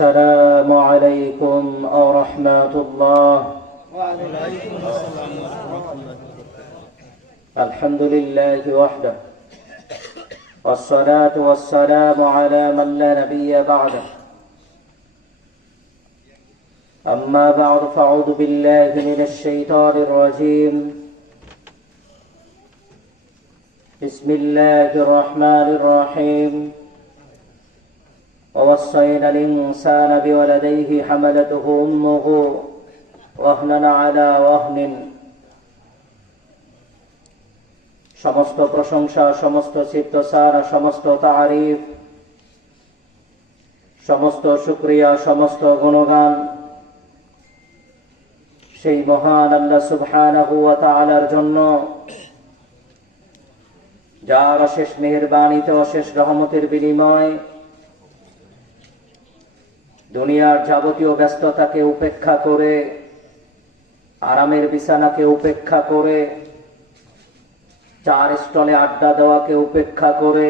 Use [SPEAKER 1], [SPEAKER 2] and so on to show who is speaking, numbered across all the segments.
[SPEAKER 1] السلام عليكم ورحمة الله.
[SPEAKER 2] وعليكم الله
[SPEAKER 1] الحمد لله وحده. والصلاة والسلام على من لا نبي بعده. أما بعد فأعوذ بالله من الشيطان الرجيم. بسم الله الرحمن الرحيم. ووصينا الإنسان بولديه حملته أمه وهنا على وهن সমস্ত প্রশংসা সমস্ত সিদ্ধসার সমস্ত তারিফ সমস্ত শুক্রিয়া সমস্ত গুণগান সেই মহান আল্লাহ সুবহানাহু ওয়া তাআলার জন্য যার অশেষ মেহেরবানিতে অশেষ রহমতের বিনিময় দুনিয়ার যাবতীয় ব্যস্ততাকে উপেক্ষা করে, আরামের বিছানাকে উপেক্ষা করে, চার স্টলে আড্ডা দেওয়াকে উপেক্ষা করে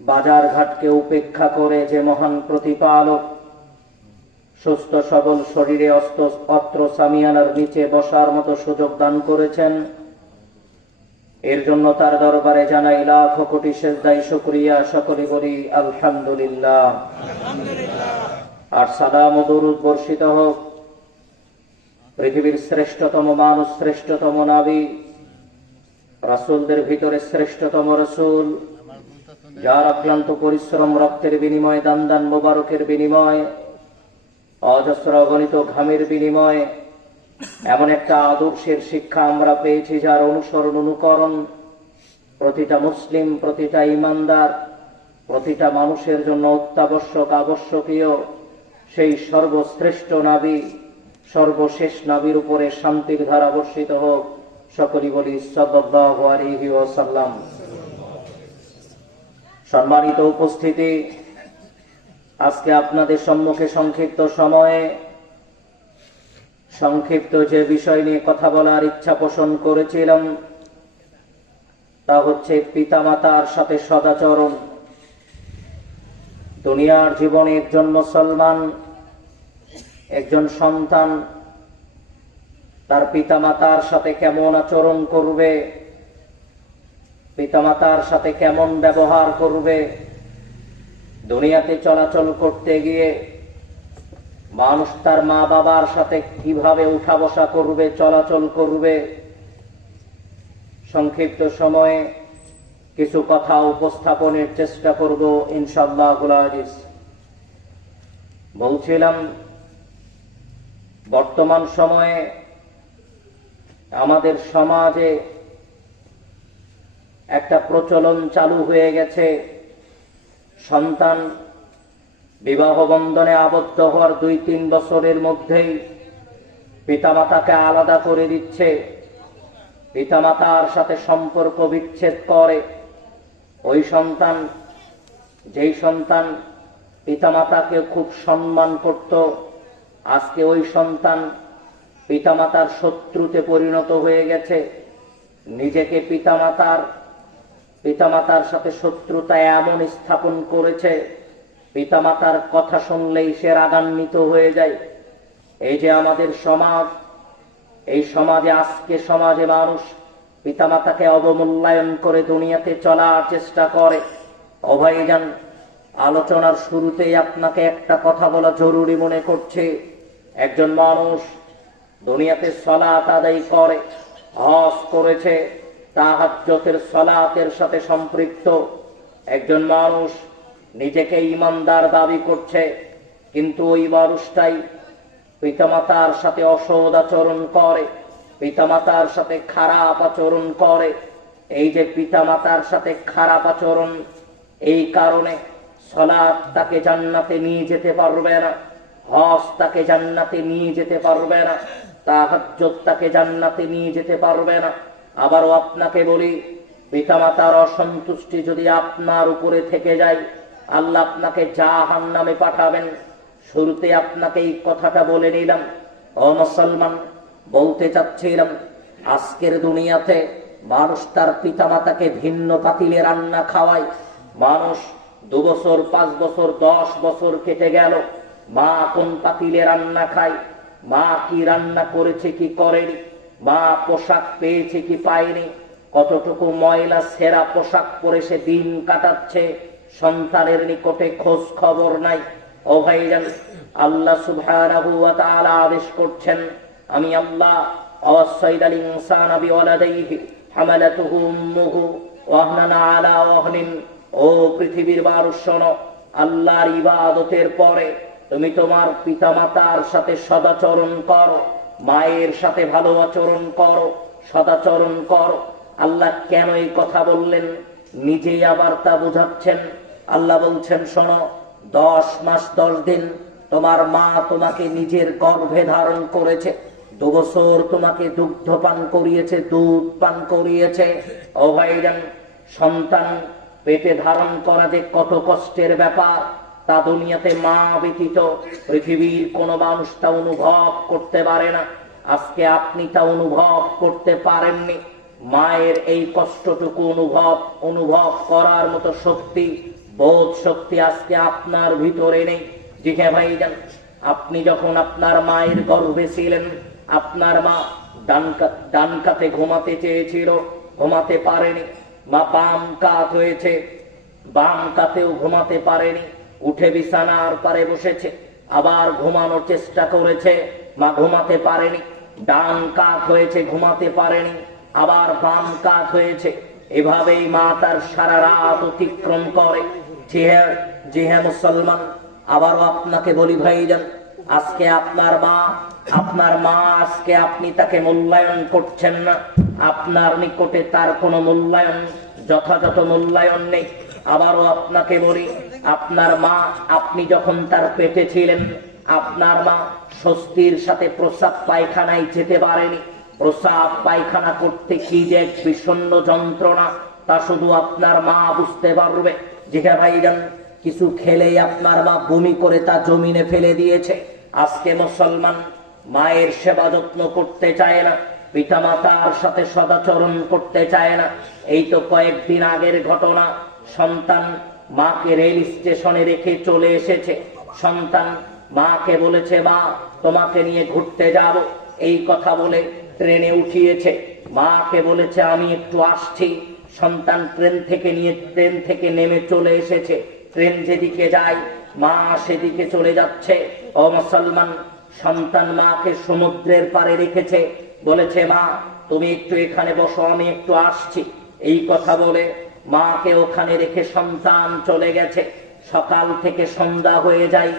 [SPEAKER 1] বাজার ঘাটকে উপেক্ষা করে যে মহান প্রতিপালক, সুস্থ সবল শরীরে অস্ত অত্র সামিয়ানার নিচে বসার মতো সুযোগ দান করেছেন। এর জন্য তার দরবারে জানাই লাখ কোটি সেজদাই শুক্রিয়া, সকলে বলি আলহামদুলিল্লাহ। আর সালাম ও দরুদ বর্ষিত হোক। পৃথিবীর শ্রেষ্ঠতম মানুষ, শ্রেষ্ঠতম নাবি, রাসূলদের ভিতরে শ্রেষ্ঠতম রসুল, যার অক্লান্ত পরিশ্রম, রক্তের বিনিময় দান দান মোবারকের বিনিময়, অজস্র অগণিত ঘামের বিনিময়ে এমন একটা আদর্শের শিক্ষা আমরা পেয়েছি যার অনুসরণ অনুকরণ। প্রতিটা মুসলিম, প্রতিটা ইমানদার, প্রতিটা মানুষের জন্য অত্যাবশ্যক, আবশ্যকীয়। সেই সর্বশ্রেষ্ঠ নাবী, সর্বশেষ নাবির উপরে শান্তির ধারা বর্ষিত হোক। সকলই বলি, সাল্লাল্লাহু সম্মানিত উপস্থিতি, আজকে আপনাদের সম্মুখে সংক্ষিপ্ত সময়ে সংক্ষিপ্ত যে বিষয় নিয়ে কথা বলার ইচ্ছা পোষণ করেছিলাম, তা হচ্ছে পিতামাতার সাথে সদাচরণ। দুনিয়ার জীবনে একজন মুসলমান একজন সন্তান, তার পিতামাতার সাথে কেমন আচরণ করবে, পিতামাতার সাথে কেমন ব্যবহার করবে, দুনিয়াতে চলাচল করতে গিয়ে মানুষ তার মা বাবার সাথে কীভাবে উঠা বসা করবে, চলাচল করবে? সংক্ষিপ্ত সময়ে কিছু কথা উপস্থাপনের চেষ্টা করব ইনশাল্লাহ বলছিলাম, বর্তমান সময়ে আমাদের সমাজে একটা প্রচলন চালু হয়ে গেছে। সন্তান বিবাহ বন্ধনে আবদ্ধ হওয়ার দুই তিন বছরের মধ্যেই পিতামাতাকে আলাদা করে দিচ্ছে। পিতামাতার সাথে সম্পর্ক বিচ্ছেদ করে। ওই সন্তান, যেই সন্তান পিতামাতাকে খুব সম্মান করত, আজকে ওই সন্তান পিতামাতার শত্রুতে পরিণত হয়ে গেছে। নিজেকে পিতামাতার পিতামাতার সাথে শত্রুতা এমন স্থাপন করেছে পিতামাতার কথা শুনলেই সে রাগান্বিত হয়ে যায়। এই যে আমাদের সমাজ, এই সমাজে আজকে সমাজে মানুষ পিতামাতাকে অবমূল্যায়ন করে দুনিয়াতে চলার চেষ্টা করে। অভাইজান আলোচনার শুরুতেই আপনাকে একটা কথা বলা জরুরি মনে করছে। একজন মানুষ দুনিয়াতে সলাত আদায় করে হস করেছে, তাহাজ্জতের সলাতের সাথে সম্পৃক্ত। একজন মানুষ নিজেকে ইমানদার দাবি করছে, কিন্তু ওই মানুষটাই পিতামাতার সাথে অসৎ আচরণ করে, পিতামাতার সাথে খারাপ আচরণ করে। এই যে পিতামাতার সাথে খারাপ আচরণ, এই কারণে সলাদ তাকে জান্নাতে নিয়ে যেতে পারবে না হস তাকে জান্নাতে নিয়ে যেতে পারবে না তাহাজ্জত তাকে জান্নাতে নিয়ে যেতে পারবে না। আবারও আপনাকে বলি, পিতামাতার অসন্তুষ্টি যদি আপনার উপরে থেকে যায় আল্লাহ আপনাকে জাহান নামে পাঠাবেন। শুরুতে আপনাকে এই কথাটা বলে নিলাম। ও মুসলমান, বলতে চাচ্ছিলাম, আজকের দুনিয়াতে মানুষ তার পিতামাতাকে ভিন্ন পাতিলে রান্না খাওয়ায়। মানুষ দু বছর, পাঁচ বছর, দশ বছর কেটে গেল। মা কোন পাতিলে রান্না খায়? মা কি রান্না করেছে, কি করেনি? মা পোশাক পেয়েছে, কি পায়নি? কতটুকু ময়লা, সেরা পোশাক পরে সে দিন কাটাচ্ছে? সন্তানের নিকটে খোঁজ খবর নাই। ও ভাইজান, আল্লাহ সুবহানাহু আদেশ করছেন, আমি আল্লাহ ও পৃথিবীর শোনো পরে তুমি তোমার সাথে সদাচরণ করো, মায়ের সাথে ভালো আচরণ করো, সদাচরণ করো। আল্লাহ কেন এই কথা বললেন? নিজেই আবার তা বুঝাচ্ছেন। আল্লাহ বলছেন, শোনো, দশ মাস দশ দিন তোমার মা তোমাকে নিজের গর্ভে ধারণ করেছে। দুবছর তোমাকে দুগ্ধ পান করিয়েছে, দুধ পান করিয়েছে। ও ভাইজান, সন্তান পেটে ধারণ করা যে কত কষ্টের ব্যাপার, তা দুনিয়াতে মা ব্যতীত পৃথিবীর কোনো মানুষ তা অনুভব করতে পারে না। আজকে আপনি তা অনুভব করতে পারেননি। মায়ের এই কষ্টটুকু অনুভব অনুভব করার মতো শক্তি, বোধ শক্তি আজকে আপনার ভিতরে নেই। জি হ্যাঁ ভাইজান আপনি যখন আপনার মায়ের গর্ভে ছিলেন, আপনার মা ডান কাতে ঘুমাতে চেয়েছিল, ঘুমাতে পারেনি। মা বাম কাত হয়েছে, বাম কাতেও ঘুমাতে পারেনি। উঠে বিছানার পারে বসেছে, আবার ঘুমানোর চেষ্টা করেছে, মা ঘুমাতে পারেনি। ডান কাত হয়েছে, ঘুমাতে পারেনি। আবার বাম কাত হয়েছে। এভাবেই মা তার সারা রাত অতিক্রম করে। হ্যাঁ হ্যাঁ মুসলমান, আবারও আপনাকে বলি ভাইজান, আজকে আপনার মা আপনার মা আজকে আপনি তাকে মূল্যায়ন করছেন না। আপনার নিকটে তার কোনো মূল্যায়ন, যথাযথ মূল্যায়ন নেই। আবারও আপনাকে বলি, আপনার মা, আপনি যখন তার পেটে ছিলেন, আপনার মা স্বস্তির সাথে প্রসাব পায়খানায় যেতে পারেনি। প্রসাব পায়খানা করতে কি যে এক বিষণ্ণ যন্ত্রণা, তা শুধু আপনার মা বুঝতে পারবে। জিজ্ঞা ভাইজান, কিছু খেলেই আপনার মা বমি করে তা জমিনে ফেলে দিয়েছে। আজকে মুসলমান মায়ের সেবা যত্ন করতে চায় না পিতা মাতার সাথে সদাচরণ করতে চায় না। এই তো কয়েকদিন আগের ঘটনা, সন্তান মাকে রেল স্টেশনে রেখে চলে এসেছে। সন্তান মাকে বলেছে, মা, তোমাকে নিয়ে ঘুরতে যাব। এই কথা বলে ট্রেনে উঠিয়েছে। মাকে বলেছে, আমি একটু আসছি। সন্তান ট্রেন থেকে নিয়ে ট্রেন থেকে নেমে চলে এসেছে। ট্রেন যেদিকে যায়, মা সেদিকে চলে যাচ্ছে। ও মুসলমান, সন্তান মাকে সমুদ্রের পারে রেখেছে। বলেছে, মা, তুমি একটু এখানে বসো, আমি একটু আসছি। এই কথা বলে মাকে ওখানে রেখে সন্তান চলে গেছে। সকাল থেকে সন্ধ্যা হয়ে যায়।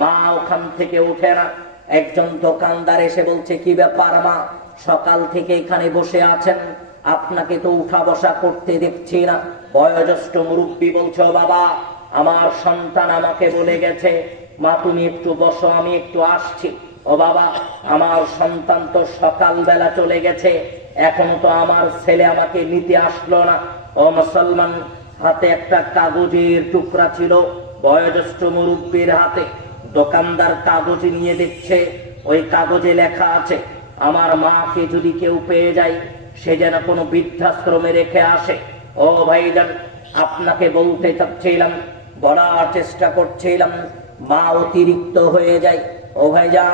[SPEAKER 1] মা ওখান থেকে উঠে না। একজন দোকানদার এসে বলছে, কি ব্যাপার মা? সকাল থেকে এখানে বসে আছেন। আপনাকে তো উঠা বসা করতে দেখছি না। বয়োজ্যেষ্ঠ মুরব্বী বলছো বাবা, আমার সন্তান আমাকে বলে গেছে, মা তুমি একটু বসো, আমি একটু আসছি। ও বাবা, আমার সন্তান তো সকালবেলা চলে গেছে, এখনও তো আমার ছেলে আমাকে নিতে আসলো না। ও মুসলমান, হাতে একটা কাগজের টুকরা ছিল বয়োজ্যেষ্ঠ মুরব্বীর হাতে। দোকানদার কাগজ নিয়ে দেখছে, ওই কাগজে লেখা আছে আমার মাকে যদি কেউ পেয়ে যায়, সে যেন কোনো বৃদ্ধাশ্রমে রেখে আসে। ও ভাইজান, আপনাকে বলতে চাচ্ছিলাম, বলার চেষ্টা করছিলাম, মা অতিরিক্ত হয়ে যায়। ও ভাইজান,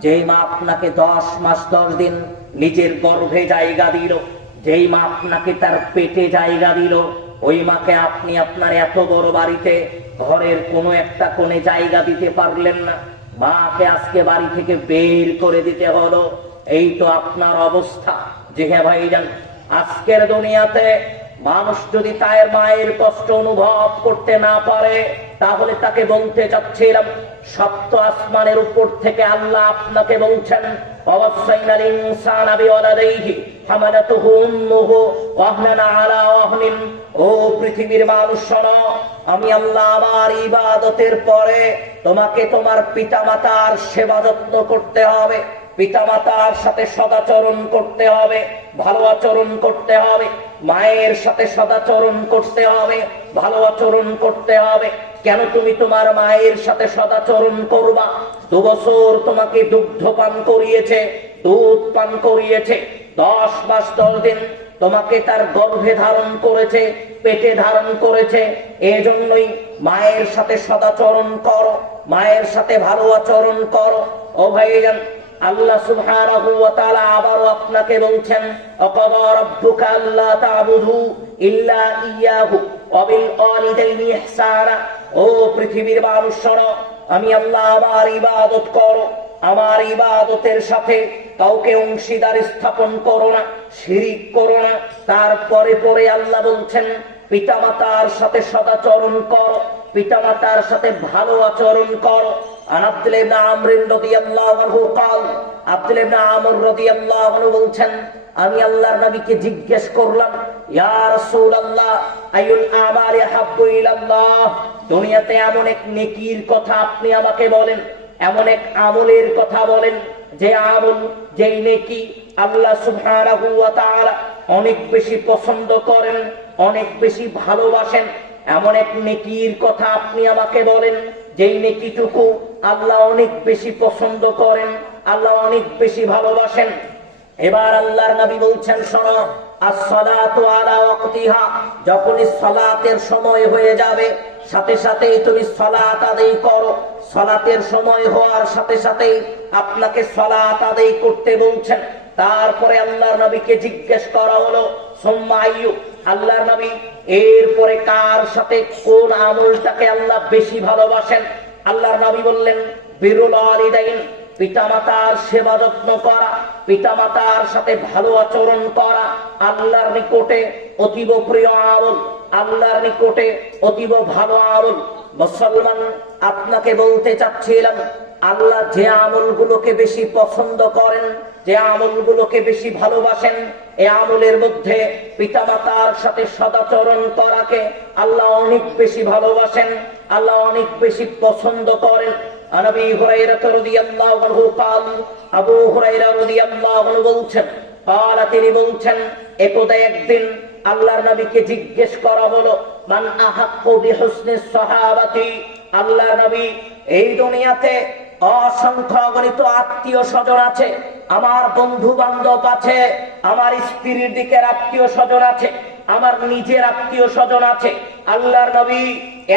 [SPEAKER 1] যেই মা আপনাকে দশ মাস, দশ দিন নিজের গর্ভে জায়গা দিল, যেই মা আপনাকে তার পেটে জায়গা দিল, ওই মাকে আপনি আপনার এত বড় বাড়িতে, ঘরের কোনো একটা কোণে জায়গা দিতে পারলেন না। মাকে আজকে বাড়ি থেকে বের করে দিতে হলো। এই তো আপনার অবস্থা। যে হ্যাঁ ভাই যান আজকের দুনিয়াতে মানুষ যদি তার মায়ের কষ্ট অনুভব করতে না পারে, তাহলে তাকে বলতে চাচ্ছিলাম, সপ্ত আসমানের উপর থেকে আল্লাহ আপনাকে বলছেন ও পৃথিবীর মানুষ আমি আল্লাহ ইবাদতের পরে তোমাকে তোমার পিতামাতার সেবা যত্ন করতে হবে। পিতামাতার সাথে সদাচরণ করতে হবে, ভালো আচরণ করতে হবে, মায়ের সাথে সদাচরণ করতে হবে, ভালো আচরণ করতে হবে। কেন তুমি তোমার মায়ের সাথে সদাচরণ করবা? দু বছর তোমাকে দুগ্ধ পান করিয়েছে, দুধ পান করিয়েছে, দশ মাস দশ দিন তোমাকে তার গর্ভে ধারণ করেছে, পেটে ধারণ করেছে। এজন্যই মায়ের সাথে সদাচরণ করো, মায়ের সাথে ভালো আচরণ করো। ও ভাইজান আল্লাহ সুবহানাহু ওয়া তাআলা আবারও আপনাকে বলছেন অকাদা রাব্বুকা আল্লা তা'বুদু ইল্লা ইয়াহু ওয়া বিল ওয়ালিদাইনি ইহসানা। ও পৃথিবীর মানুষ আমি আল্লাহ আমার ইবাদত করো, আমার ইবাদতের সাথে কাউকে অংশীদার স্থাপন করো না, শিরিক করো না। তারপরে পরে আল্লাহ বলছেন, পিতামাতার সাথে সদাচরণ করো, পিতামাতার সাথে ভালো আচরণ করো। عن عبد الله بن عمرو رضي الله عنه قال عبد الله بن عمرو رضي الله عنه বলছেন আমি আল্লাহর নবীকে জিজ্ঞেস করলাম ইয়া রাসূলুল্লাহ আইয়ুল আমালি হাব্বু ইলাল্লাহ দুনিয়াতে এমন এক নেকির কথা আপনি আমাকে বলেন এমন এক আমলের কথা বলেন যে আমল যেই নেকি আল্লাহ সুবহানাহু ওয়া তাআলা অনেক বেশি পছন্দ করেন অনেক বেশি ভালোবাসেন এমন এক নেকির কথা আপনি আমাকে বলেন যেই নেকিটুকু আল্লাহ অনেক বেশি পছন্দ করেন, আল্লাহ অনেক বেশি ভালোবাসেন। এবার আল্লাহর নবী বলছেন, শোনো যখনই সালাতের সময় হয়ে যাবে, সাথে সাথেই তুমি সালাত আদায় করো। সালাতের সময় হওয়ার সাথে সাথেই আপনাকে সালাত আদায় করতে বলছেন। তারপরে আল্লাহর নবীকে জিজ্ঞেস করা হলো, সোম্মা আল্লাহর নবী, এরপরে কার সাথে কোন আমলটাকে আল্লাহ বেশি ভালোবাসেন? আল্লাহর নবী বললেন, বিরুল আলিদাইন, পিতামাতার সেবা যত্ন করা, পিতামাতার সাথে ভালো আচরণ করা, আল্লাহর নিকটে অতীব প্রিয় আমল, আল্লাহর নিকটে অতীব ভালো আমল। মুসলমান, আপনাকে বলতে চাচ্ছিলাম আল্লাহ যে আমলগুলোকে বেশি পছন্দ করেন যে আমলগুলোকে বেশি ভালোবাসেন এ আমলের মধ্যে পিতামাতার সাথে সদাচরণ করাকে আল্লাহ অনেক বেশি ভালোবাসেন আল্লাহ অনেক বেশি পছন্দ করেন عن ابي هريره رضي الله عنه قال আবু হুরায়রা রাদিয়াল্লাহু আনহু বলছেন قال তিনি বলছেন একদা একদিন আল্লাহর নবীকে জিজ্ঞেস করা হলো মান আহাক্কু বিহুসনি সাহাবাতি আল্লাহর নবী এই দুনিয়াতে অসংখ্য অগণিত আত্মীয় স্বজন আছে। আমার বন্ধু বান্ধব আছে, আমার স্ত্রীর দিকের আত্মীয় স্বজন আছে, আমার নিজের আত্মীয় স্বজন আছে। আল্লাহর নবী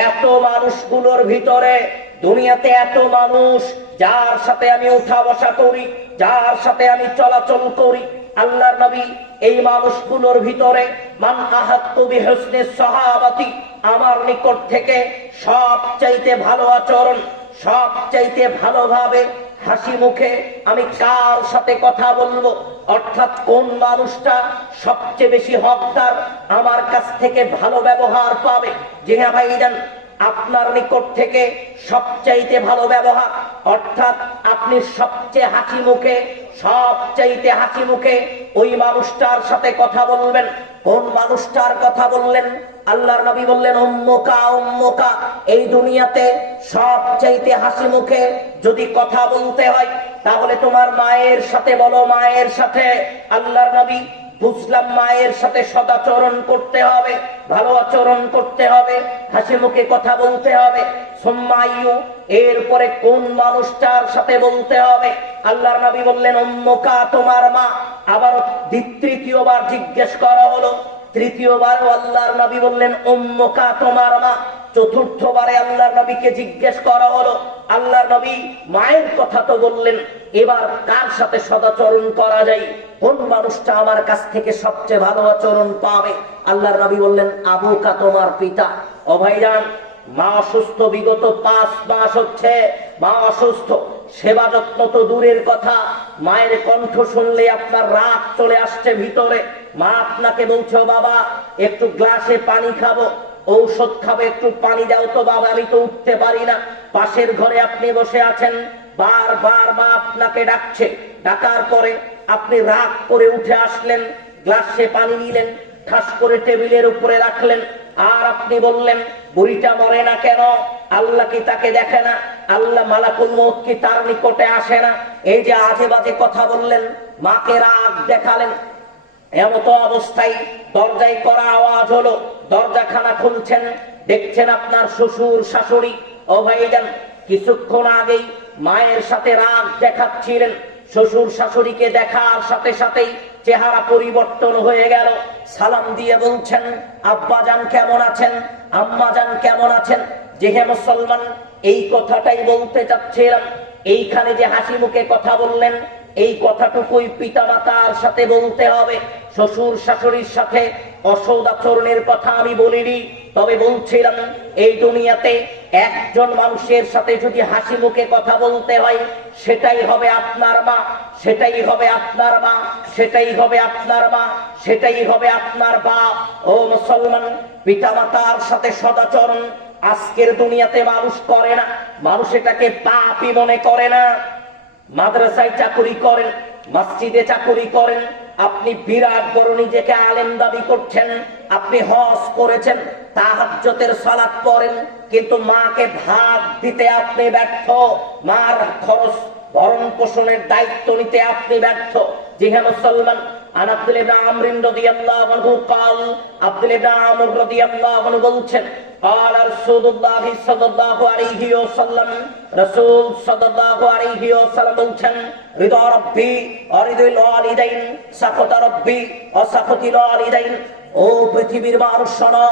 [SPEAKER 1] এত মানুষগুলোর ভিতরে, দুনিয়াতে এত মানুষ, যার সাথে আমি উঠা বসা করি, যার সাথে আমি চলাচল করি। আল্লাহর নবী এই মানুষগুলোর ভিতরে, মান আহাত্তু বিহসনে সহাবাতি, আমার নিকট থেকে সব চাইতে ভালো আচরণ সব চাইতে ভালোভাবে হাসি মুখে আমি কার সাথে কথা বলব? অর্থাৎ কোন মানুষটা সবচেয়ে বেশি হকদার আমার কাছ থেকে ভালো ব্যবহার পাবে? যে হ্যাঁ ভাইজান, আপনার নিকট থেকে সবচাইতে ভালো ব্যবহার। অর্থাৎ আপনি সবচেয়ে হাসি মুখে, সবচাইতে হাসি মুখে ওই মানুষটার সাথে কথা বলবেন। কোন মানুষটার কথা বললেন? আল্লাহর নবী বললেন, উম্মুকা উম্মুকা, এই দুনিয়াতে সবচাইতে হাসি মুখে যদি কথা বলতে হয়, তাহলে তোমার মায়ের সাথে বলো, মায়ের সাথে আল্লাহর নবী, বুঝলাম মায়ের সাথে সদাচরণ করতে হবে, ভালো আচরণ করতে হবে, হাসি মুখে কথা বলতে হবে। সম্মায়ু এরপরে কোন মানুষটার সাথে বলতে হবে? আল্লাহর নবী বললেন অম্মকা তোমার মা। আবার দ্বি- তৃতীয়বার জিজ্ঞেস করা হলো তৃতীয়বারও আল্লাহর নবী বললেন অম্মকা তোমার মা। চতুর্থবারে আল্লাহর নবীকে জিজ্ঞেস করা হলো, আল্লাহর নবী মায়ের কথা তো বললেন, এবার কার সাথে সদাচরণ করা যায়? কোন মানুষটা আমার কাছ থেকে সবচেয়ে ভালো আচরণ পাবে? আল্লাহর নবী বললেন, আবুকা, তোমার পিতা। অভাইরান মা অসুস্থ, বিগত পাঁচ মাস হচ্ছে, মা অসুস্থ, সেবা যত্ন তো দূরের কথা, মায়ের কণ্ঠ শুনলে আপনার রাগ চলে আসছে ভিতরে। মা আপনাকে বলছে, "ও বাবা, একটু গ্লাসে পানি খাব, ঔষধ খাবে, একটু পানি দাও তো বাবা, আমি তো উঠতে পারি না। পাশের ঘরে আপনি বসে আছেন। বারবার মা আপনাকে ডাকছে। ডাকার পরে আপনি রাগ করে উঠে আসলেন, গ্লাসে পানি নিলেন, ঠাস করে টেবিলের উপরে রাখলেন। আর আপনি বললেন, বুড়িটা মরে না কেন? আল্লাহ কি তাকে দেখে না? আল্লাহ মালাকুল মৌত কি তার নিকটে আসে না? এই যে আজে বাজে কথা বললেন, মাকে রাগ দেখালেন। এমত অবস্থায় দরজায় করা আওয়াজ হলো, দরজাখানা খুলছেন, দেখছেন আপনার শ্বশুর, শাশুড়ি। ও ভাইজান, কিছুক্ষণ আগেই মায়ের সাথে রাগ দেখাচ্ছিলেন। শ্বশুর, শাশুড়িকে দেখার সাথে সাথেই চেহারা পরিবর্তন হয়ে গেল। সালাম দিয়ে বলছেন আব্বা যান কেমন আছেন? আম্মা যান কেমন আছেন? যে হে মুসলমান, এই কথাটাই বলতে চাচ্ছিলাম। এইখানে যে হাসি মুখে কথা বললেন এই কথাটুকুই পিতামাতার সাথে বলতে হবে। শ্বশুর শাশুড়ির সাথে অসৌদাচরণের কথা আমি বলিনি, তবে বলছিলাম, এই দুনিয়াতে একজন মানুষের সাথে যদি হাসি মুখে কথা বলতে হয়, সেটাই হবে আপনার মা, সেটাই হবে আপনার মা, সেটাই হবে আপনার মা, সেটাই হবে আপনার বাপ। ও মুসলমান, পিতামাতার সাথে সদাচরণ আজকের দুনিয়াতে মানুষ করে না, মানুষ এটাকে পাপই মনে করে না। মাদ্রাসায় চাকুরি করেন, মসজিদে চাকুরি করেন, আপনি বিরাট বড় নিজেকে আলেম দাবি করছেন, আপনি হস করেছেন, তাহাজ্জতের সালাত করেন কিন্তু মাকে ভাত দিতে আপনি ব্যর্থ, মার খরচ ভরণ পোষণের দায়িত্ব নিতে আপনি ব্যর্থ জি হ্যাঁ মুসলমান عن عبد الله بن عمرو رضي الله عنه قال عبد الله بن عمرو رضي الله عنه বলছেন قال رسول الله صلى الله عليه وسلم رسول صلى الله عليه وسلم বলছেন رضا ربي ورضا الوالدين سخط ربي وسخط الوالدين ও পৃথিবীর মানুষ শোনো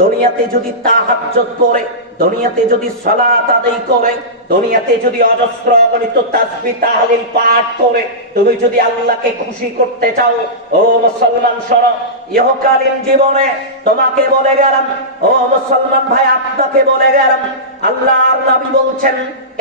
[SPEAKER 1] দুনিয়াতে যদি তাহাজ্জুদ করে দুনিয়াতে যদি সালাত আদায় করে দুনিয়াতে যদি অজস্র অগণিত তাসবিহ তাহলিল পাঠ করে তুমি যদি আল্লাহকে খুশি করতে চাও, ও মুসলমান শোনো, ইহকালীন জীবনে তোমাকে বলে গেলাম, ও মুসলমান ভাই, আপনাকে বলে গেলাম, আল্লাহর নবী বলছেন,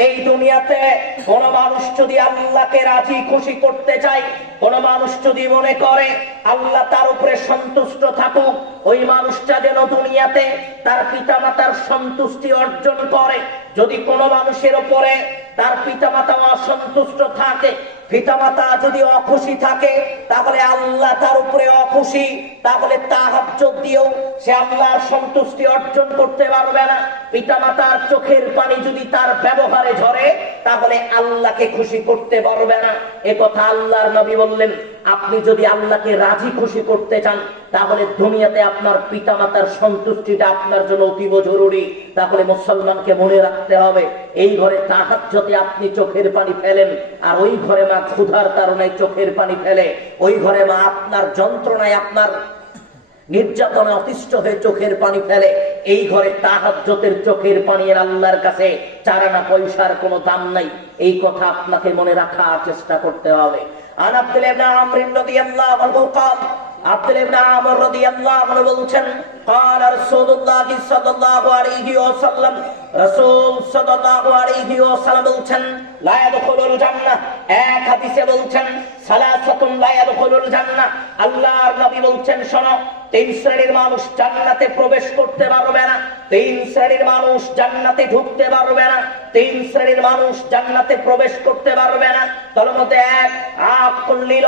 [SPEAKER 1] এই দুনিয়াতে কোন মানুষ যদি আল্লাহকে রাজি খুশি করতে চায়, কোন মানুষ যদি মনে করে আল্লাহ তার উপরে সন্তুষ্ট থাকুক, ওই মানুষটা যেন দুনিয়াতে তার পিতামাতার সন্তুষ্টি অর্জন করে। যদি কোনো মানুষের উপরে তার পিতা পিতামাতা অসন্তুষ্ট থাকে, পিতামাতা যদি অখুশি থাকে, তাহলে আল্লাহ তার উপরে অখুশি, তাহলে তাহাজ্জুদ দিয়েও সে আল্লাহর সন্তুষ্টি অর্জন করতে পারবে না। পিতামাতার চোখের পানি যদি তার ব্যবহারে ঝরে, তাহলে আল্লাহকে খুশি করতে পারবে না। এ কথা আল্লাহর নবী বললেন। আপনি যদি আল্লাহকে রাজি খুশি করতে চান, তাহলে দুনিয়াতে আপনার পিতামাতার সন্তুষ্টিটা আপনার জন্য অতীব জরুরি। তাহলে মুসলমানকে মনে রাখতে হবে, এই ঘরে তাহাজ্জতে আপনি চোখের পানি ফেলেন, আর ওই ঘরে মা ক্ষুধার কারণে চোখের পানি ফেলে, ওই ঘরে মা আপনার যন্ত্রণায় আপনার নির্যাতনে অতিষ্ঠ হয়ে চোখের পানি ফেলে এই ঘরে তাহাজ্জতের চোখের পানি এর আল্লাহর কাছে চারানা পয়সার কোনো দাম নাই এই কথা আপনাকে মনে রাখার চেষ্টা করতে হবে আন আব্দুল ইবনে আমর রাদিয়াল্লাহু আনহু قال আব্দুল ইবনে আমর রাদিয়াল্লাহু আনহু বলছেন قال رسول الله صلى الله عليه وسلم রাসূল সাল্লাল্লাহু আলাইহি ওয়াসাল্লাম বলছেন লা ইয়াদখুলুল জান্নাহ এক হাদিসে বলছেন সালাসাতুন লা ইয়াদখুলুল জান্নাহ আল্লাহর নবী বলছেন শোনো তিন শ্রেণির মানুষ জান্নাতে প্রবেশ করতে পারবে না। তিন শ্রেণির মানুষ জান্নাতে ঢুকতে পারবে না। তিন শ্রেণির মানুষ জান্নাতে প্রবেশ করতে পারবে না। মধ্যে এক, আপ করলিল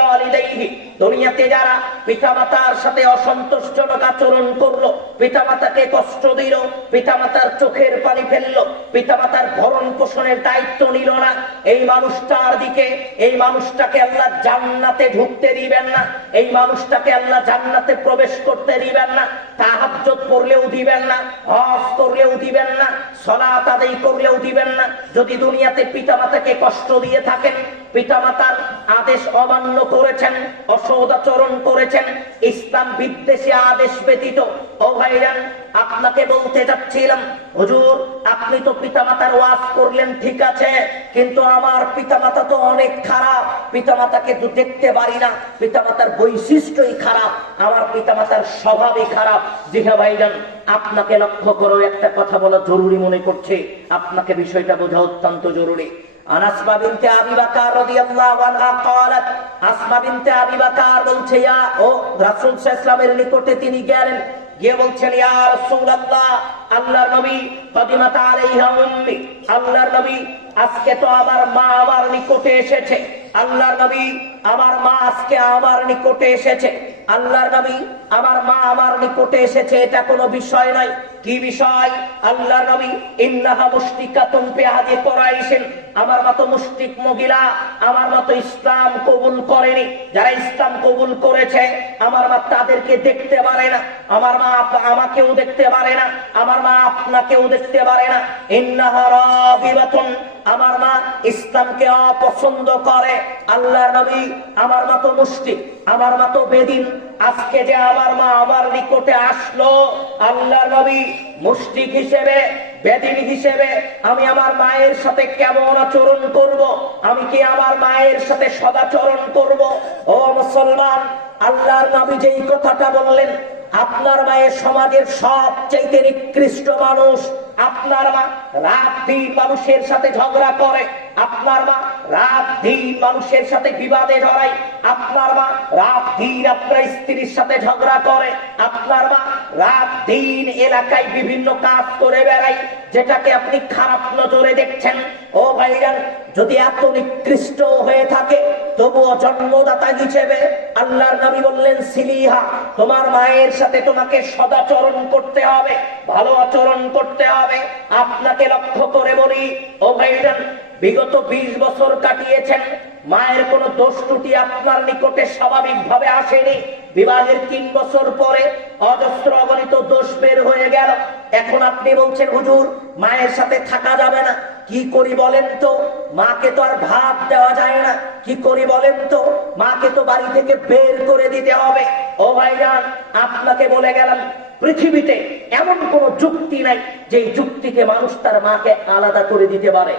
[SPEAKER 1] দুনিয়াতে যারা পিতামাতার সাথে অসন্তোষজনক আচরণ করল, পিতামাতাকে কষ্ট দিল, পিতামাতার চোখের পানি ফেলল, পিতামাতার ভরণ পোষণের দায়িত্ব নিল না। এই মানুষটার দিকে, এই মানুষটাকে আল্লাহ জান্নাতে ঢুকতে দিবেন না। এই মানুষটাকে আল্লাহ জান্নাতে প্রবেশ করতে দিবেন না। তাহাজ্জুদ করলেও দিবেন না, হজ করলেও দিবেন না, সলাত আদায় করলেও দিবেন যদি দুনিয়াতে পিতা মাতাকে কষ্ট দিয়ে থাকেন পিতামাতার আদেশ অমান্য করেছেন, অসদাচরণ করেছেন, ইসলাম বিদ্বেষী আদেশ ব্যতীত। ও ভাইরান আপনাকে বলতে যাচ্ছিলাম, হুজুর, আপনি তো পিতামাতার ওয়াজ করলেন, ঠিক আছে, কিন্তু আমার পিতামাতা তো অনেক খারাপ। পিতামাতাকে তো দেখতে পারি না, পিতামাতার বৈশিষ্ট্যই খারাপ, আমার পিতামাতার স্বভাবই খারাপ। জি হ্যাঁ ভাইজান, আপনাকে লক্ষ্য করো একটা কথা বলা জরুরি মনে করছে, আপনাকে বিষয়টা বোঝা অত্যন্ত জরুরি। عن أسماء بنت أبي بكر رضي الله عنها قالت أسماء بنت أبي بكر বলছে ইয়া ও রাসূল সাল্লাল্লাহু আলাইহি ওয়াসাল্লামের নিকটে তিনি গেলেন গিয়ে বলছেন ইয়া রাসূলুল্লাহ আল্লাহর নবী ফাতিমাতা আলাইহা উম্মি আল্লাহর নবী আজকে তো আমার মা আমার নিকটে এসেছে আল্লাহর নবী আমার মা আজকে আমার নিকটে এসেছে আল্লাহর নবী আমার মা আমার নিকটে এসেছে, এটা কোনো বিষয় নয়। কি বিষয়? আল্লাহর নবী, ইন্নাহা মুশরিকাতুন বিআদি কুরাইশিন। আমার মতো মুশরিক মহিলা আমার মতো ইসলাম কবুল করেনি। যারা ইসলাম কবুল করেছে, আমার মা তাদেরকে দেখতে পারে না। আমার মা আমাকেও দেখতে পারে না। আমার মা আপনাকেও দেখতে পারে না। ইন্নাহা রাবিবাতুন আমার মা ইসলামকে অপছন্দ করে। আল্লাহ নবী আমার মা তো মুষ্টি আমার মা তো বেদিন। আজকে যে আমার মা আমার নিকটে আসলো আল্লাহ নবী মুষ্টিক হিসেবে, বেদিন হিসেবে, আমি আমার মায়ের সাথে কেমন আচরণ করব? আমি কি আমার মায়ের সাথে সদাচরণ করব? ও মুসলমান, আল্লাহর নবী যেই কথাটা বললেন আপনার মায়ের সমাজের সবচাইতে নিকৃষ্ট মানুষ আপনার মা। রাত দিন মানুষের সাথে ঝগড়া করে। আপনার মা রাত দিন মানুষের সাথে বিবাদে জড়ায় আপনার মা রাত দিন আপনার স্ত্রীর সাথে ঝগড়া করে। আপনার মা রাত দিন এলাকায় বিভিন্ন কাজ করে বেড়ায়, যেটাকে আপনি খারাপ নজরে দেখছেন। ও ভাইজান, যদি এত নিকৃষ্ট হয়ে থাকে তবুও জন্মদাতা হিসেবে আল্লাহর নবী বললেন, সিলিহা, তোমার মায়ের সাথে তোমাকে সদাচরণ করতে হবে, ভালো আচরণ করতে হবে। আপনাকে লক্ষ্য করে বলি, ও ভাইজান, বিগত বিশ বছর কাটিয়েছেন, মায়ের কোনো দোষ ত্রুটি আপনার নিকটে স্বাভাবিক ভাবে আসেনি। বিবাহের তিন বছর পরে অজস্র অগণিত দোষ বের হয়ে গেল। এখন আপনি বলছেন, হুজুর, মায়ের সাথে থাকা যাবে না। কি করি বলেন তো? মাকে তো আর ভাত দেওয়া যায় না। কি করি বলেন তো? মাকে তো বাড়ি থেকে বের করে দিতে হবে। ও ভাইজান, আপনাকে বলে গেলাম, পৃথিবীতে এমন কোন যুক্তি নাই যে যুক্তিতে মানুষ তার মাকে আলাদা করে দিতে পারে।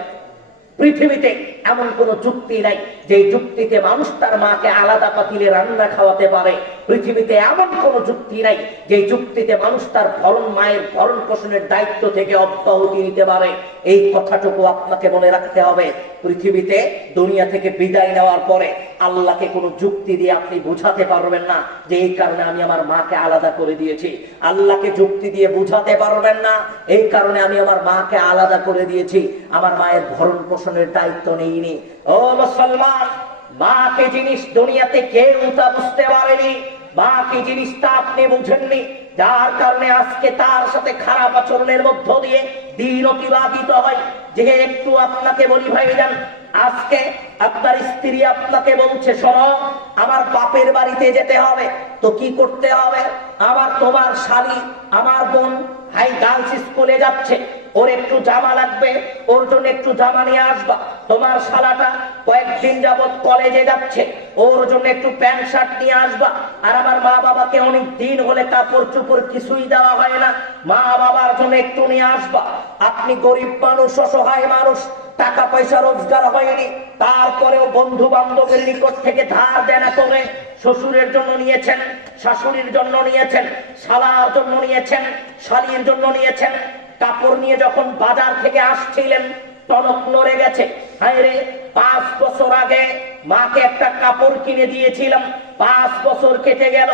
[SPEAKER 1] পৃথিবীতে এমন কোন যুক্তি নাই যে যুক্তিতে মানুষ তার মাকে আলাদা পাতিলে রান্না খাওয়াতে পারে। পৃথিবীতে এমন কোন যুক্তি নাই যে যুক্তিতে মানুষ তার ভরণ মায়ের ভরণ পোষণের দায়িত্ব থেকে অব্যাহতি নিতে পারে। এই কথাটুকু আপনাকে মনে রাখতে হবে। পৃথিবীতে দুনিয়া থেকে বিদায় নেওয়ার পরে আল্লাহকে কোনো যুক্তি দিয়ে আপনি বুঝাতে পারবেন না যে এই কারণে আমি আমার মাকে আলাদা করে দিয়েছি। আল্লাহকে যুক্তি দিয়ে বুঝাতে পারবেন না, এই কারণে আমি আমার মাকে আলাদা করে দিয়েছি। আমার মায়ের ভরণ পোষণের দায়িত্ব নেইনি। ও মুসলমান মা কি জিনিস দুনিয়াতে কেউ তা বুঝতে পারেনি। মা কি জিনিস তা আপনি বুঝেননি। যার কারণে আজকে তার সাথে খারাপ আচরণের মধ্য দিয়ে দিন অতিবাহিত হয়। যে একটু আপনাকে বলি ভাই যান আজকে আপনার স্ত্রী আপনাকে বলছে, শোনো, আমার বাপের বাড়িতে যেতে হবে। তো কি করতে হবে? আমার তোমার শালি, আমার বোন হাই গার্লস স্কুলে যাচ্ছে। ওর একটু জামা লাগবে, ওর জন্য একটু জামা নিয়ে আসবা। তোমার শালাটা কয়েকদিন যাবৎ কলেজে যাচ্ছে, ওর জন্য একটু প্যান্ট শার্ট নিয়ে আসবা। আর আমার মা বাবাকে অনেক দিন হলে কাপড় চুপড় কিছুই দেওয়া হয় না। মা বাবার জন্য একটু নিয়ে আসবা। আপনি গরিব মানুষ, অসহায় মানুষ, টাকা পয়সা রোজগার হয়নি। তারপরেও বন্ধু বান্ধবের নিকট থেকে ধার দেনা করে। শ্বশুরের জন্য নিয়েছেন, শাশুড়ির জন্য নিয়েছেন, শালার জন্য নিয়েছেন, শালির জন্য নিয়েছেন। কাপড় নিয়ে যখন বাজার থেকে আসছিলেন, টনক নড়ে গেছে। পাঁচ বছর আগে মাকে একটা কাপড় কিনে দিয়েছিলাম। পাঁচ বছর কেটে গেল,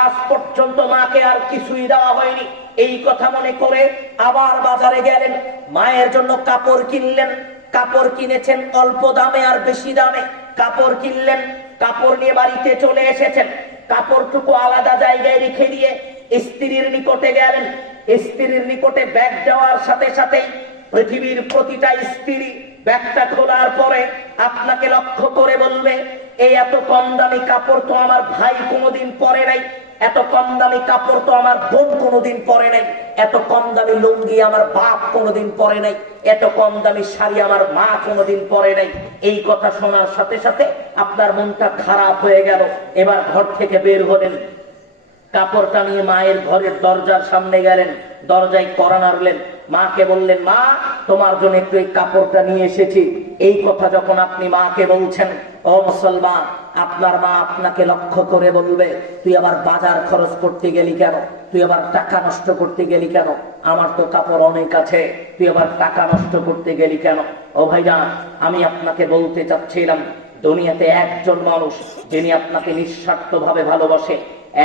[SPEAKER 1] আজ পর্যন্ত মাকে আর কিছুই দেওয়া হয়নি। এই কথা মনে করে আবার বাজারে গেলেন, মায়ের জন্য কাপড় কিনলেন। কাপড় কিনেছেন অল্প দামে আর বেশি দামে। কাপড় কিনলেন, কাপড় নিয়ে বাড়িতে চলে এসেছেন। কাপড়টুকু আলাদা জায়গায় রেখে দিয়ে স্ত্রীর নিকটে গেলেন। স্ত্রীর নিকটে ব্যাগ দেওয়ার সাথে সাথেই পৃথিবীর প্রতিটা স্ত্রী ব্যাগটা খোলার পরে আপনাকে লক্ষ্য করে বলবে এই এত কম দামি কাপড় তো আমার ভাই কোনোদিন পরে নাই। এত কম দামি কাপড় তো আমার বোন কোনোদিন পরে নাই। এত কম দামি লুঙ্গি আমার বাপ কোনোদিন পরে নাই। এত কম দামি শাড়ি আমার মা কোনোদিন পরে নাই। এই কথা শোনার সাথে সাথে আপনার মনটা খারাপ হয়ে গেল। এবার ঘর থেকে বের হলেন। কাপড়টা নিয়ে মায়ের ঘরের দরজার সামনে গেলেন, দরজায় করা নাড়লেন। মাকে বললেন, মা, তোমার জন্য একটু এই কাপড়টা নিয়ে এসেছি। এই কথা যখন আপনি মাকে বলছেন, ও মুসলমান, আপনার মা আপনাকে লক্ষ্য করে বলবে, তুই আবার বাজার খরচ করতে গেলি কেন? তুই আবার টাকা নষ্ট করতে গেলি কেন? আমার তো কাপড় অনেক আছে, তুই আবার টাকা নষ্ট করতে গেলি কেন? ও ভাইজান, আমি আপনাকে বলতে চাচ্ছিলাম, দুনিয়াতে একজন মানুষ, যিনি আপনাকে নিঃস্বার্থ ভাবে ভালোবাসে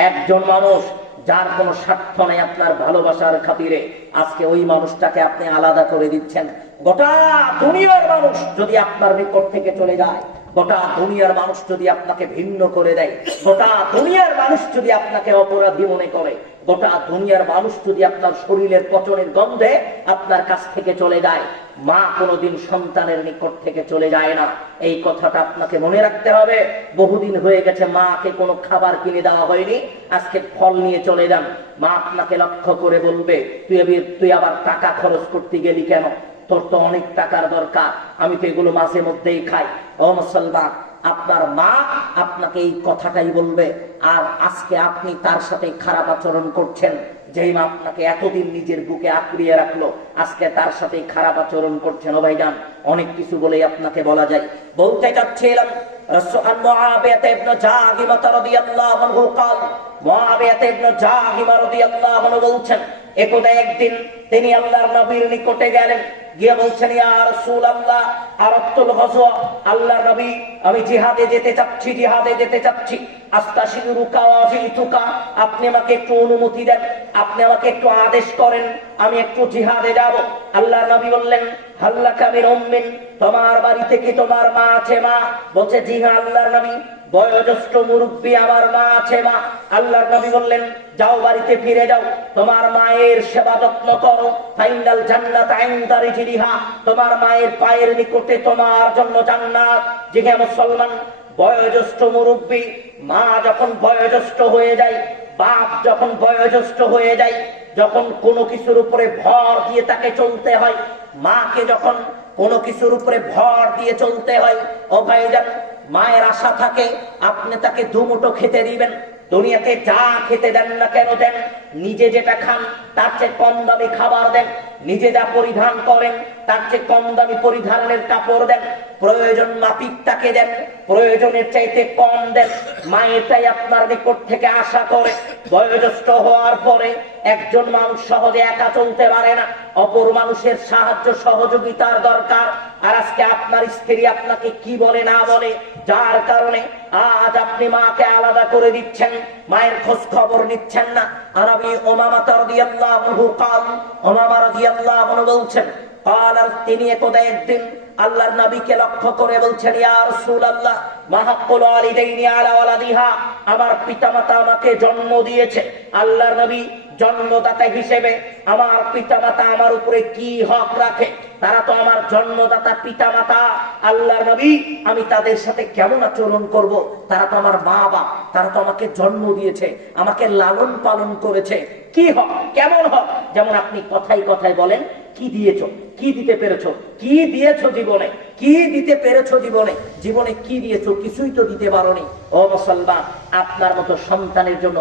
[SPEAKER 1] একজন মানুষ যার কোন স্বার্থ নেই আপনার ভালোবাসার খাতিরে, আজকে ওই মানুষটাকে আপনি আলাদা করে দিচ্ছেন। গোটা দুনিয়ার মানুষ যদি আপনার নিকট থেকে চলে যায়, গোটা দুনিয়ার মানুষ যদি আপনাকে ভিন্ন করে দেয়, গোটা দুনিয়ার মানুষ যদি আপনাকে অপরাধী মনে করে গোটা দুনিয়ার মানুষ যদি আপনার শরীরের পচনের গন্ধে আপনার কাছ থেকে চলে যায়, মা কোনোদিন সন্তানের নিকট থেকে চলে যায় না। এই কথাটা আপনাকে মনে রাখতে হবে। বহুদিন হয়ে গেছে মাকে কোনো খাবার কিনে দেওয়া হয়নি। আজকে ফল নিয়ে চলে যান। মা আপনাকে লক্ষ্য করে বলবে, তুই তুই আবার টাকা খরচ করতে গেলি কেন? তোর তো অনেক টাকার দরকার। আমি তো এগুলো মাঝে মধ্যেই খাই। ও মুসলমান আপনার মা আপনাকে এই কথাটাই বলবে, আর আজকে আপনি তার সাথে খারাপ আচরণ করছেন, যেই মা আপনাকে এতদিন নিজের বুকে আঁকড়িয়ে রাখল, আজকে তার সাথে খারাপ আচরণ করছেন। ও ভাইজান, অনেক কিছু বলে আপনাকে বলা যায়। বলতে চাচ্ছিলাম বলছেন একদা একদিন তিনি আল্লাহর নবীর নিকটে গেলেন। গিয়ে বলছেন আরাতুল গজওয়া, আল্লাহর নবী, আমি জিহাদে যেতে চাচ্ছি, জিহাদে যেতে চাচ্ছি। আস্তাশিরুকা ওয়া আপনি আমাকে একটু অনুমতি দেন, আপনি আমাকে একটু আদেশ করেন, আমি একটু জিহাদে যাব। আল্লাহর নবী বললেন হাল্লা কামির উম্মিন, তোমার বাড়িতে কি তোমার মা আছে মা? বলছে, জি হ্যাঁ আল্লাহর নবী, বয়োজ্যেষ্ঠ মুরব্বী আমার মা আছে মা। আল্লাহর নবী বললেন যাও বাড়িতে ফিরে যাও। তোমার মায়ের সেবা যত্ন করো। ফাইনাল জান্নাত আইন্দা রিজলিহা। তোমার মায়ের পায়ের নিকটে তোমার জন্য জান্নাত। জিহে মুসলমান, বয়োজ্যেষ্ঠ মুরব্বী, মা যখন বয়োজ্যেষ্ঠ হয়ে যায়, বাপ যখন বয়োজ্যেষ্ঠ হয়ে যায়, যখন কোনো কিছুর উপরে ভর দিয়ে তাকে চলতে হয়, মাকে যখন কোনো কিছুর উপরে ভর দিয়ে চলতে হয়, ও ভাইজান, মায়ের আশা থাকে, আপনি তাকে দুমুটো খেতে দিবেন। দুনিয়াতে যা খেতে দেন না কেন দেন, নিজে যেটা খান, তার চেয়ে কম দামি খাবার দেন। নিজে যা পরিধান করেন, তার চেয়ে কম দামি পরিধানের কাপড় দেন। প্রয়োজন মাপিক তাকে দেন, প্রয়োজনের চাইতে কম দেন। মায়েরটাই আপনার নিকট থেকে আশা করে। বয়োজ্যেষ্ঠ হওয়ার পরে একজন মানুষ সহজে একা চলতে পারে না। অপর মানুষের সাহায্য সহযোগিতার দরকার। আর আজকে আপনার স্ত্রী আপনাকে কি বলে না বলে যার কারণে আজ আপনি মাকে আলাদা করে দিচ্ছেন মায়ের খোঁজ খবর নিচ্ছেন না আর আমি ওমামাতা রাদিয়াল্লাহু কাল ওমামা রাদিয়াল্লাহু বলছেন قال আর তিনি একদা একদিন আল্লাহর নবীকে লক্ষ্য করে বলছেন ইয়া রাসূলুল্লাহ মাহাক্কুল ওয়ালিদাইনি আলা ওয়ালাদিহা আমার পিতামাতা আমাকে জন্ম দিয়েছে আল্লাহর নবী জন্মদাতা হিসেবে আমার পিতামাতা আমার উপরে কি হক রাখে তারা তো আমার জন্মদাতা পিতা মাতা আল্লাহর নবী। আমি তাদের সাথে কেমন আচরণ করব? তারা তো আমার মা বাপ, তারা তো আমাকে জন্ম দিয়েছে, আমাকে লালন পালন করেছে। কি হক কেমন হক যেমন আপনি কথাই কথায় বলেন, কি দিয়েছ? কি দিতে পেরেছ? কি দিয়েছ জীবনে? কি দিতে পেরেছ জীবনে? জীবনে কি দিয়েছ? কিছুই তো দিতে পারোনি। ও মুসলমান, আপনার মতো সন্তানের জন্য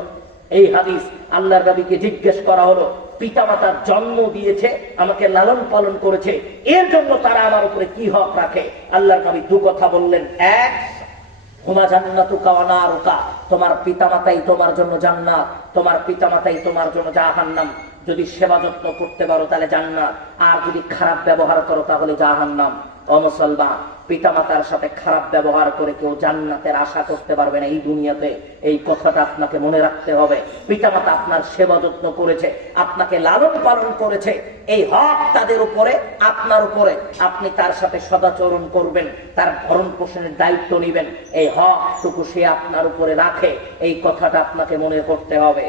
[SPEAKER 1] এই হাদিস আল্লাহর নবীকে জিজ্ঞেস করা হলো। পিতামাতার জন্ম দিয়েছে, আমাকে লালন পালন করেছে, এর জন্য তারা আমার উপরে কি হক রাখে? আল্লাহর নবী দু কথা বললেন। এক, হুমা জান্নাতু কাওয়ানারুকা তোমার পিতামাতাই তোমার জন্য জান্নাত, তোমার পিতামাতাই তোমার জন্য জাহান্নাম। যদি সেবা যত্ন করতে পারো তাহলে জান্নাত, আর যদি খারাপ ব্যবহার করো তাহলে জাহান্নাম। ও মুসলমান পিতামাতার সাথে খারাপ ব্যবহার করে কেউ জান্নাতের আশা করতে পারবে না এই দুনিয়াতে। এই কথাটা আপনাকে মনে রাখতে হবে। পিতামাতা আপনার সেবা যত্ন করেছে, আপনাকে লালন পালন করেছে। এই হক তাদের উপরে, আপনার উপরে। আপনি তার সাথে সদাচরণ করবেন, তার ভরণ পোষণের দায়িত্ব নেবেন। এই হকটুকু সে আপনার উপরে রাখে। এই কথাটা আপনাকে মনে করতে হবে।